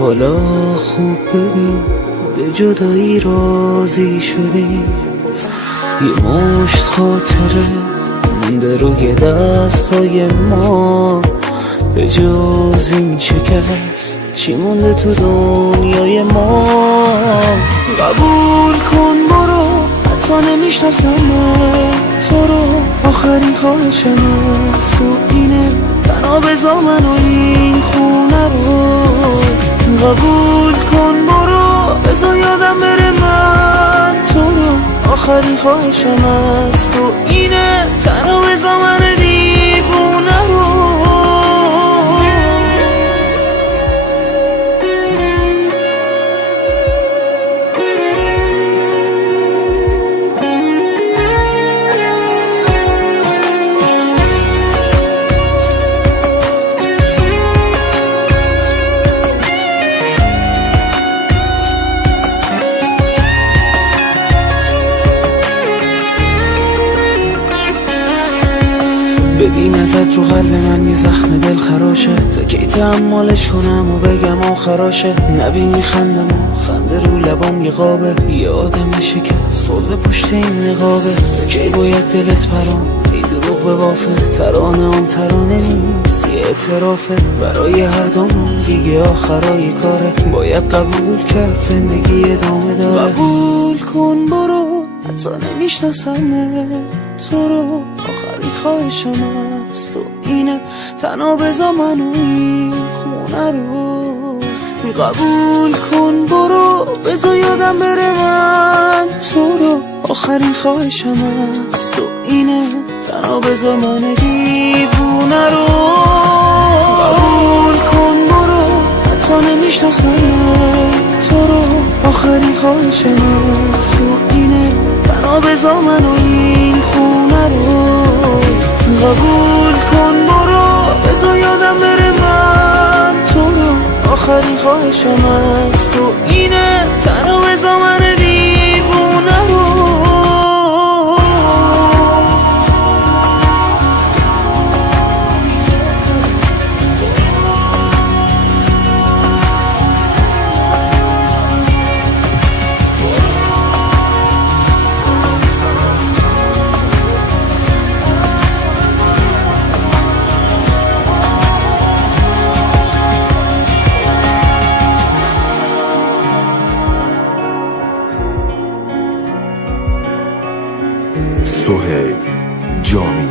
حالا خوب ببین به جدایی راضی شدی، یه مشت خاطره مونده روی دستای ما، به جز این شکست چی مونده تو دنیای ما؟ قبول کن برو، حتی نمیشناسم تو رو، آخرین خواهشم از تو اینه، تنها بذار منو این خونه رو. قبول کن برو، بذار یادم بره من تو رو، آخرین خواهشم از تو اینه، تنها بذار من دیوونه رو. ببین ازت رو قلب من یه زخم دل خراشه، تا کی تحملش کنم و بگم آخراشه؟ نبین میخندم و خنده رو لبام یه قابه، یه آدم شکست خورده پشت این نقابه. تا کی باید دلت برام ای دروغ به وافه، ترانه هم ترانه نیست یه اعترافه، برای هر دومون دیگه آخرای کاره، باید قبول کرد زندگی ادامه داره. قبول کن برو، حتی نمیشناسم تو رو، آخرین خواهشم از تو اینه، تنها بذار منو این خونه رو. قبول کن برو، بذار یادم بره من تو رو، آخرین خواهشم از تو اینه، تنها بذار من دیوونه رو. قبول کن برو، حتی نمیشناسم تو رو، آخرین خواهشم از تو اینه، تنها بذار منو این خونه رو. قبول کن برو، بذار یادم بره من تو رو، آخرین خواهشم از تو اینه، تنها بذار من دیوونه رو. سهیل جامی.